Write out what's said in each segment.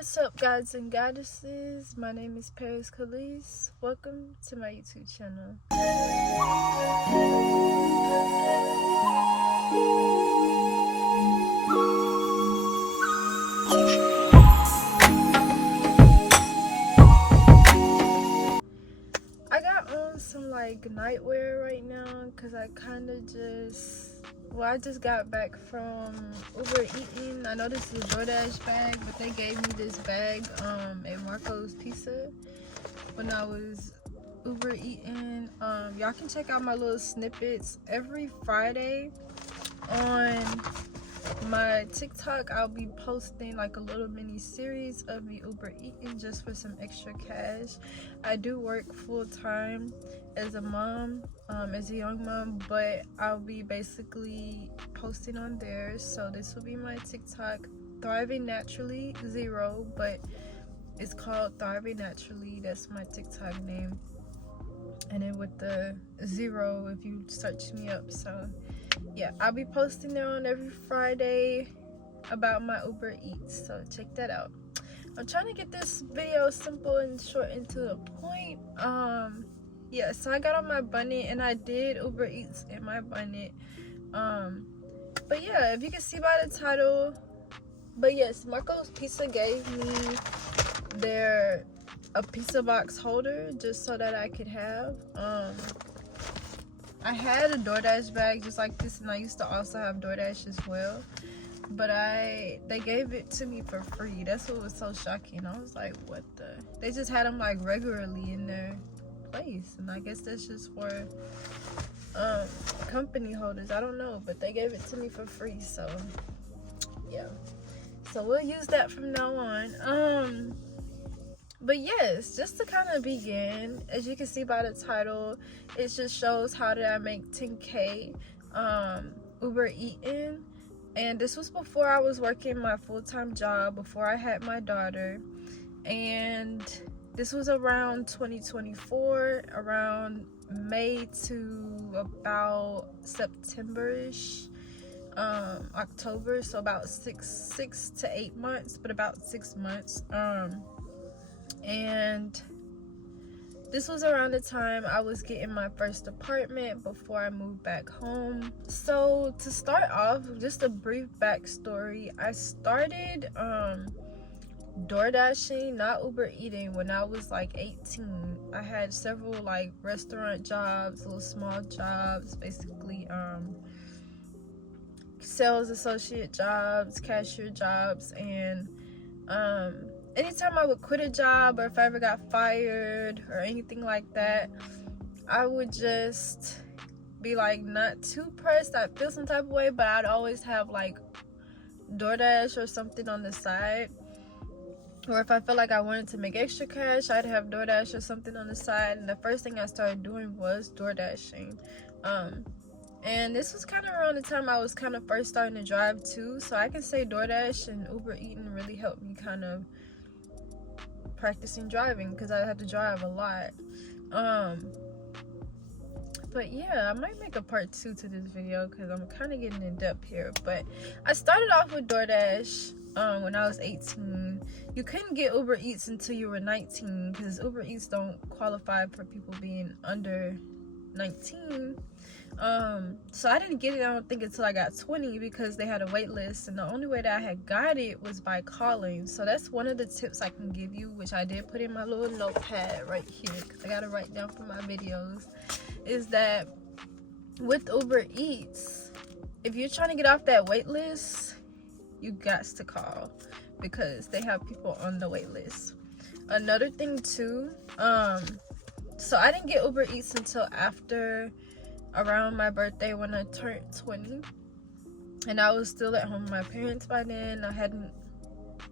What's up, gods and goddesses? My name is Paris Khalees. Welcome to my YouTube channel. I got on some like nightwear right now because I I just got back from Uber Eating. I know this is a DoorDash bag, but they gave me this bag at Marco's Pizza when I was Uber Eating. Y'all can check out my little snippets every Friday on my TikTok. I'll be posting like a little mini series of me Uber Eating just for some extra cash. I do work full-time as a mom, as a young mom, but I'll be basically posting on there. So this will be my TikTok, Thriving Naturally 0, but it's called Thriving Naturally. That's my TikTok name, and then with the 0 if you search me up. So yeah, I'll be posting there on every Friday about my Uber Eats, so check that out. I'm trying to get this video simple and short and to the point. Yeah, so I got on my bunnet and I did Uber Eats in my bunnet. But yeah, if you can see by the title, but yes, Marco's Pizza gave me a pizza box holder just so that I could have. I had a DoorDash bag just like this, and I used to also have DoorDash as well, but they gave it to me for free. That's what was so shocking. I was like, what the? They just had them like regularly in their place, and I guess that's just for company holders. I don't know, but they gave it to me for free. So yeah, so we'll use that from now on. But yes, just to kind of begin, as you can see by the title, it just shows how did I make 10K Uber Eating. And this was before I was working my full-time job, before I had my daughter. And this was around 2024, around May to about September-ish, October. So about six to 8 months, but about 6 months. And this was around the time I was getting my first apartment before I moved back home. So to start off, just a brief backstory, I started DoorDashing, not Uber Eating, when I was like 18. I had several like restaurant jobs, little small jobs, basically sales associate jobs, cashier jobs, and anytime I would quit a job, or if I ever got fired or anything like that, I would just be like not too pressed. I'd feel some type of way, but I'd always have like DoorDash or something on the side. Or if I felt like I wanted to make extra cash, I'd have DoorDash or something on the side. And the first thing I started doing was DoorDashing. And this was kind of around the time I was kind of first starting to drive too. So I can say DoorDash and Uber Eating really helped me kind of practicing driving, because I had to drive a lot. But yeah, I might make a part 2 to this video because I'm kind of getting in depth here. But I started off with DoorDash when I was 18. You couldn't get Uber Eats until you were 19 because Uber Eats don't qualify for people being under 19. So I didn't get it, I don't think, until I got 20 because they had a wait list, and the only way that I had got it was by calling. So that's one of the tips I can give you, which I did put in my little notepad right here because I gotta write down for my videos, is that with Uber Eats, if you're trying to get off that wait list, you got to call because they have people on the wait list. Another thing too, so I didn't get Uber Eats until after around my birthday when I turned 20, and I was still at home with my parents by then. I hadn't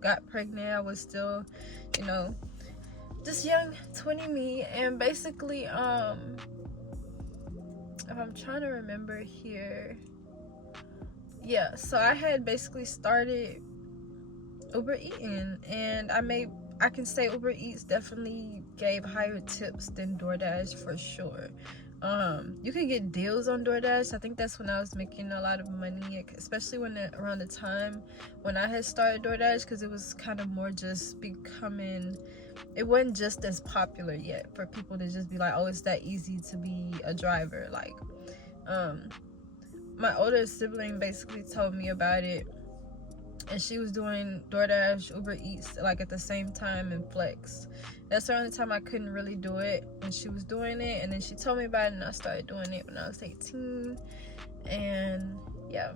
got pregnant. I was still, you know, just young 20 me. And basically if I'm trying to remember here, yeah, so I had basically started Uber Eating, and I can say Uber Eats definitely gave higher tips than DoorDash for sure. You could get deals on DoorDash. I think that's when I was making a lot of money, especially around the time when I had started DoorDash, because it was kind of more just becoming, it wasn't just as popular yet for people to just be like, oh, it's that easy to be a driver. Like, my older sibling basically told me about it, and she was doing DoorDash, Uber Eats, like at the same time, and Flex. That's the only time I couldn't really do it, and she was doing it, and then she told me about it, and I started doing it when I was 18. And yeah,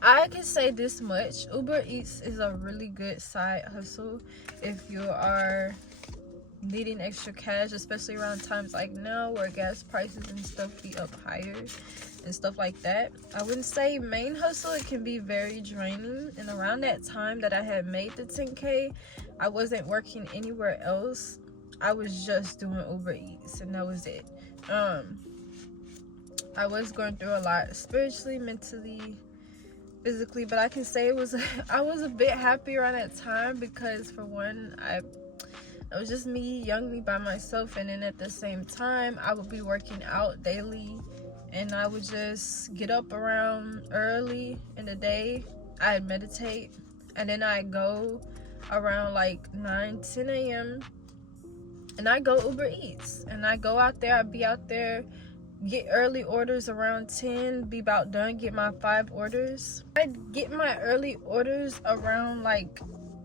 I can say this much: Uber Eats is a really good side hustle if you are needing extra cash, especially around times like now where gas prices and stuff be up higher and stuff like that. I wouldn't say main hustle. It can be very draining, and around that time that I had made the 10K, I wasn't working anywhere else. I was just doing Uber Eats, and that was it. I was going through a lot spiritually, mentally, physically, but I can say I was a bit happy around that time because, for one, it was just me by myself, and then at the same time I would be working out daily, and I would just get up around early in the day. I'd meditate, and then I'd go around like 9-10 a.m. and I go Uber Eats, and I go out there. I'd be out there, get early orders around 10, be about done, get my 5 orders. I'd get my early orders around like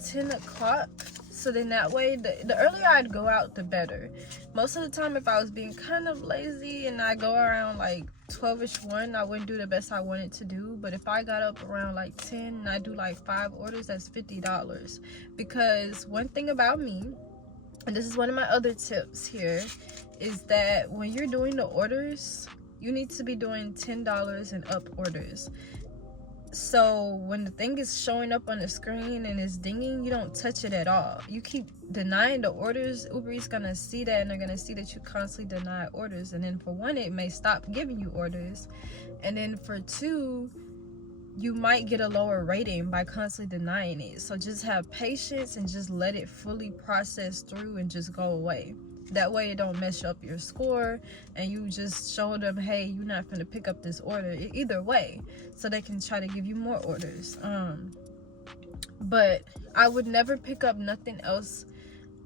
10 o'clock. So then that way, the earlier I'd go out, the better. Most of the time, if I was being kind of lazy and I go around like 12ish 1, I wouldn't do the best I wanted to do. But if I got up around like 10 and I do like 5 orders, that's $50. Because one thing about me, and this is one of my other tips here, is that when you're doing the orders, you need to be doing $10 and up orders. So when the thing is showing up on the screen and it's dinging, you don't touch it at all. You keep denying the orders. Uber Eats gonna see that, and they're gonna see that you constantly deny orders. And then for one, it may stop giving you orders, and then for two, you might get a lower rating by constantly denying it. So just have patience and just let it fully process through and just go away. That way it don't mess up your score, and you just show them, hey, you're not gonna pick up this order either way, so they can try to give you more orders. But I would never pick up nothing else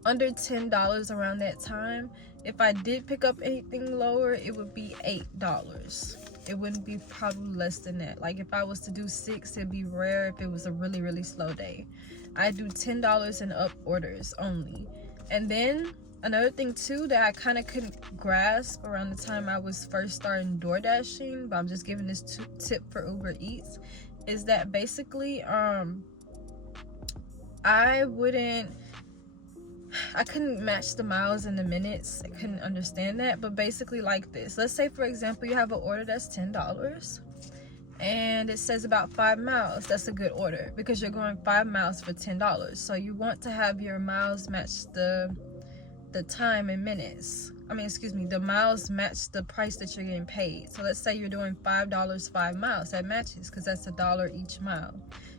under $10 around that time. If I did pick up anything lower, it would be $8. It wouldn't be probably less than that. Like if I was to do 6, it'd be rare if it was a really, really slow day. I do $10 and up orders only. And then another thing too that I kind of couldn't grasp around the time I was first starting DoorDashing, but I'm just giving this tip for Uber Eats, is that basically I couldn't match the miles and the minutes. I couldn't understand that. But basically like this, let's say for example you have an order that's $10 and it says about 5 miles. That's a good order because you're going 5 miles for $10. So you want to have your miles match the time in minutes. The miles match the price that you're getting paid. So let's say you're doing $5 5 miles. That matches because that's $1 each mile.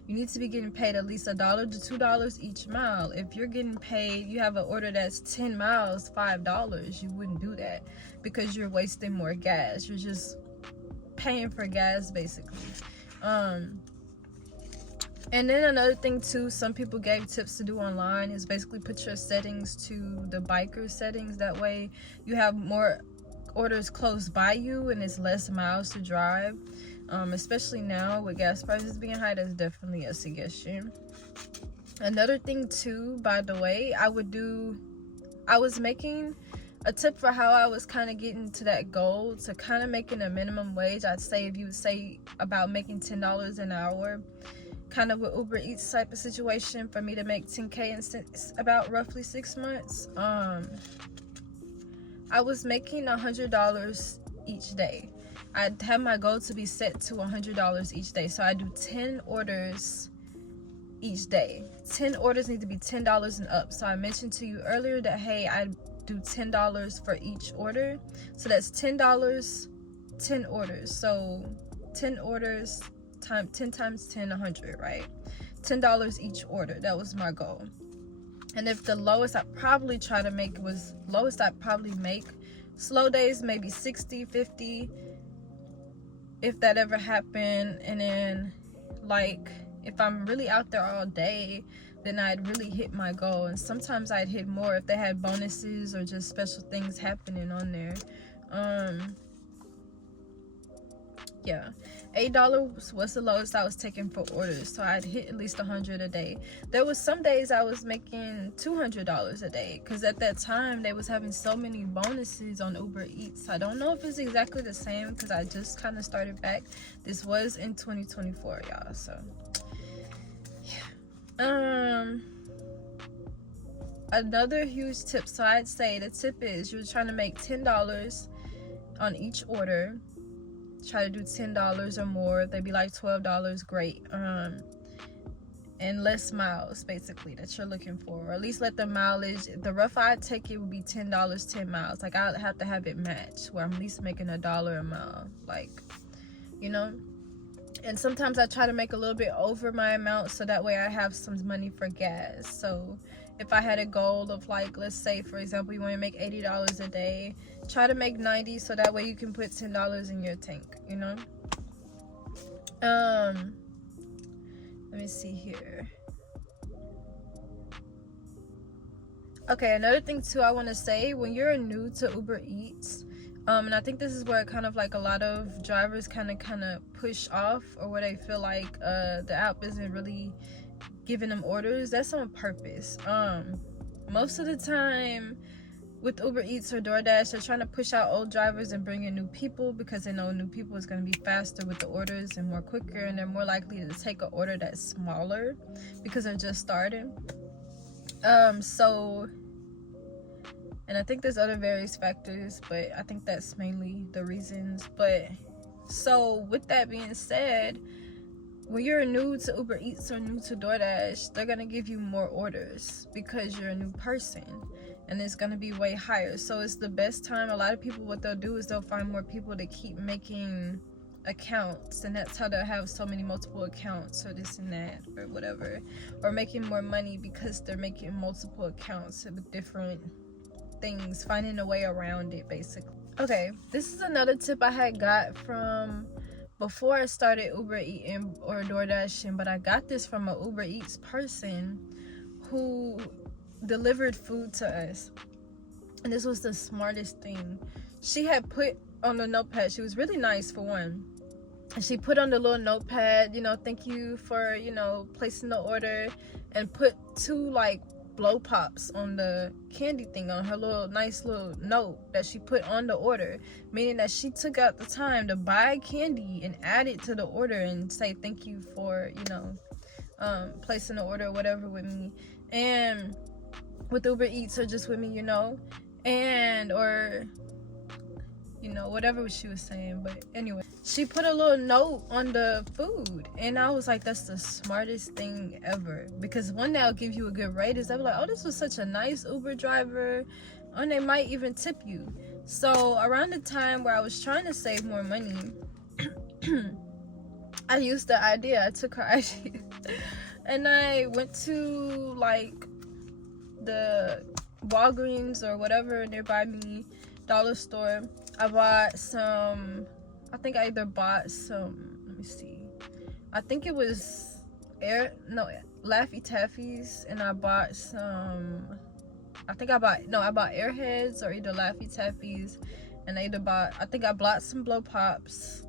You need to be getting paid at least $1 to $2 each mile. If you're getting paid, you have an order that's 10 miles, $5, you wouldn't do that because you're wasting more gas. You're just paying for gas basically. And then another thing too, some people gave tips to do online is basically put your settings to the biker settings. That way you have more orders close by you and it's less miles to drive. Especially now with gas prices being high, that's definitely a suggestion. Another thing too, by the way, I was making a tip for how I was kind of getting to that goal to kind of making a minimum wage. I'd say if you would say about making $10 an hour, kind of with Uber Eats type of situation, for me to make 10K in about roughly 6 months, I was making $100 each day. I'd have my goal to be set to $100 each day. So I do 10 orders each day. 10 orders need to be $10 and up. So I mentioned to you earlier that, hey, I do $10 for each order. So that's $10, 10 orders. So 10 orders, 10 times 10, 100, right? $10 each order. That was my goal. And if the lowest I probably make Slow days maybe 60, 50, if that ever happened. And then like if I'm really out there all day, then I'd really hit my goal. And sometimes I'd hit more if they had bonuses or just special things happening on there. Yeah, $8 was the lowest I was taking for orders, so I'd hit at least 100 a day. There was some days I was making $200 a day, because at that time they was having so many bonuses on Uber Eats. I don't know if it's exactly the same, because I just kind of started back. This was in 2024, y'all. So yeah. Another huge tip, so I'd say the tip is you're trying to make $10 on each order. Try to do $10 or more. They'd be like $12, great. And less miles basically that you're looking for, or at least let the mileage, the rough I'd take it would be $10, 10 miles. Like I'd have to have it match where I'm at least making $1 a mile, like, you know. And sometimes I try to make a little bit over my amount, so that way I have some money for gas. So if I had a goal of, like, let's say for example you want to make $80 a day, try to make 90, so that way you can put $10 in your tank, you know. Let me see here. Okay, another thing too I want to say, when you're new to Uber Eats, and I think this is where kind of like a lot of drivers kind of push off, or where they feel like the app isn't really giving them orders. That's on purpose. Most of the time with Uber Eats or DoorDash, they're trying to push out old drivers and bring in new people, because they know new people is going to be faster with the orders and more quicker, and they're more likely to take an order that's smaller because they're just starting. So, and I think there's other various factors, but I think that's mainly the reasons. But so with that being said, when you're new to Uber Eats or new to DoorDash, they're gonna give you more orders because you're a new person, and it's gonna be way higher. So it's the best time. A lot of people, what they'll do is they'll find more people to keep making accounts, and that's how they'll have so many multiple accounts, or this and that, or whatever, or making more money because they're making multiple accounts with different things, finding a way around it basically. Okay, this is another tip I had got from before I started Uber Eating or DoorDashing, but I got this from an Uber Eats person who delivered food to us. And this was the smartest thing. She had put on the notepad, she was really nice for one, and she put on the little notepad, you know, thank you for, you know, placing the order, and put 2 like blow pops on the candy thing on her little nice little note that she put on the order, meaning that she took out the time to buy candy and add it to the order and say thank you for, you know, placing the order or whatever with me, and with Uber Eats, or just with me, you know, and or you know, whatever she was saying. But anyway, she put a little note on the food, and I was like, that's the smartest thing ever, because one, they'll give you a good rating. They'll be like, oh, this was such a nice Uber driver, and they might even tip you. So around the time where I was trying to save more money, I used the idea. I took her idea and I went to like the Walgreens or whatever nearby me, dollar store. I bought some, I think I either bought some, let me see, I think it was Laffy Taffies, and I bought some, I bought Airheads, or either Laffy Taffies, and I think I bought some blow pops,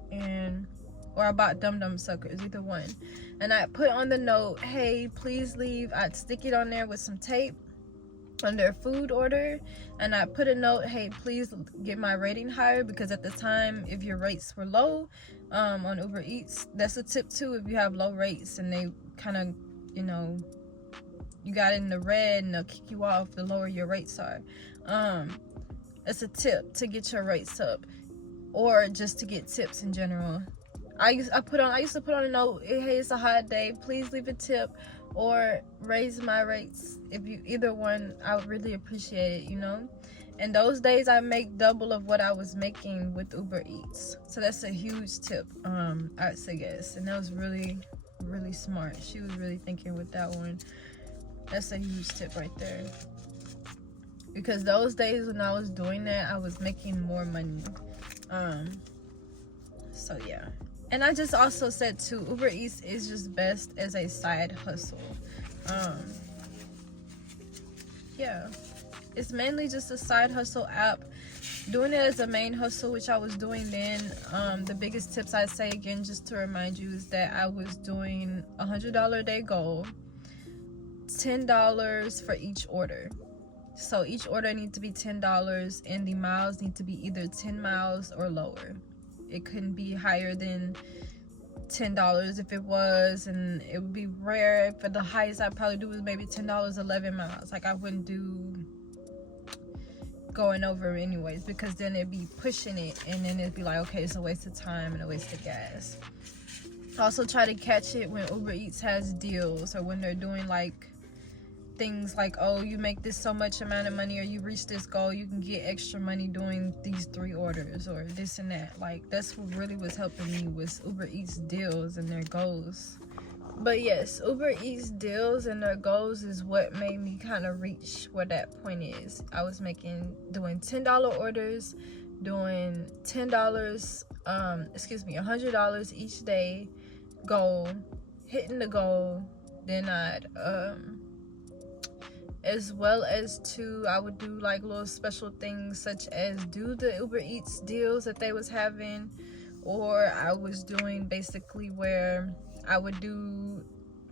or I bought Dum Dum Suckers, either one. And I put on the note, hey, please leave, I'd stick it on there with some tape on their food order, and I put a note, hey, please get my rating higher, because at the time, if your rates were low on Uber Eats, that's a tip too. If you have low rates and they kind of, you know, you got in the red, and they'll kick you off the lower your rates are. It's a tip to get your rates up, or just to get tips in general. I used to put on a note, hey, it's a hot day, please leave a tip, or raise my rates. If you, either one, I would really appreciate it, you know. And those days I make double of what I was making with Uber Eats, so that's a huge tip. I'd say yes, and that was really, really smart. She was really thinking with that one. That's a huge tip right there. because those days when I was doing that, I was making more money. So yeah. And I just also said too, Uber Eats is just best as a side hustle. Yeah, it's mainly just a side hustle app. Doing it as a main hustle, which I was doing then, the biggest tips I'd say, again, just to remind you, is that I was doing $100 a day goal, $10 for each order. So each order needs to be $10, and the miles need to be either 10 miles or lower. It couldn't be higher than $10 if it was, and it would be rare. For the highest I'd probably do was maybe $10, 11 miles. Like, I wouldn't do going over anyways, because then it'd be pushing it, and then it'd be like, okay, it's a waste of time and a waste of gas. Also try to catch it when Uber Eats has deals, or when they're doing like things like, oh, you make this so much amount of money, or you reach this goal, you can get extra money doing these 3 orders, or this and that. Like, that's what really was helping me, was Uber Eats deals and their goals. But yes, Uber Eats deals and their goals is what made me kind of reach where that point is. I was doing $10 orders, doing $100 each day goal, hitting the goal. Then I'd as well as I would do like little special things, such as do the Uber Eats deals that they was having, or I was doing basically where I would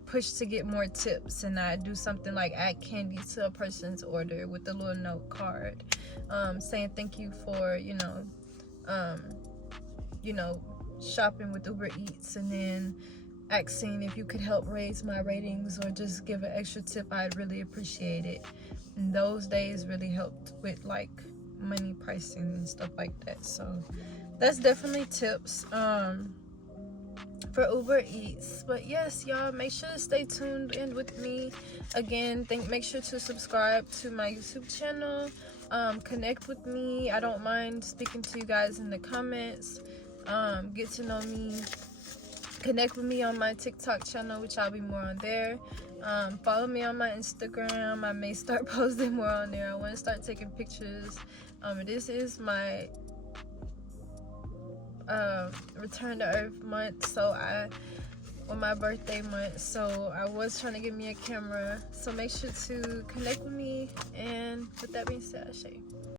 push to get more tips, and I'd do something like add candy to a person's order with a little note card, saying thank you for shopping with Uber Eats, and then asking if you could help raise my ratings or just give an extra tip. I'd really appreciate it. And those days really helped with like money pricing and stuff like that. So that's definitely tips for Uber Eats. But yes, y'all, make sure to stay tuned in with me. Again, make sure to subscribe to my YouTube channel. Connect with me. I don't mind speaking to you guys in the comments. Get to know me. Connect with me on my TikTok channel, which I'll be more on there. Follow me on my Instagram. I may start posting more on there. I want to start taking pictures. This is my return to earth month, so my birthday month, so I was trying to get me a camera. So make sure to connect with me, and with that being said, Ashay.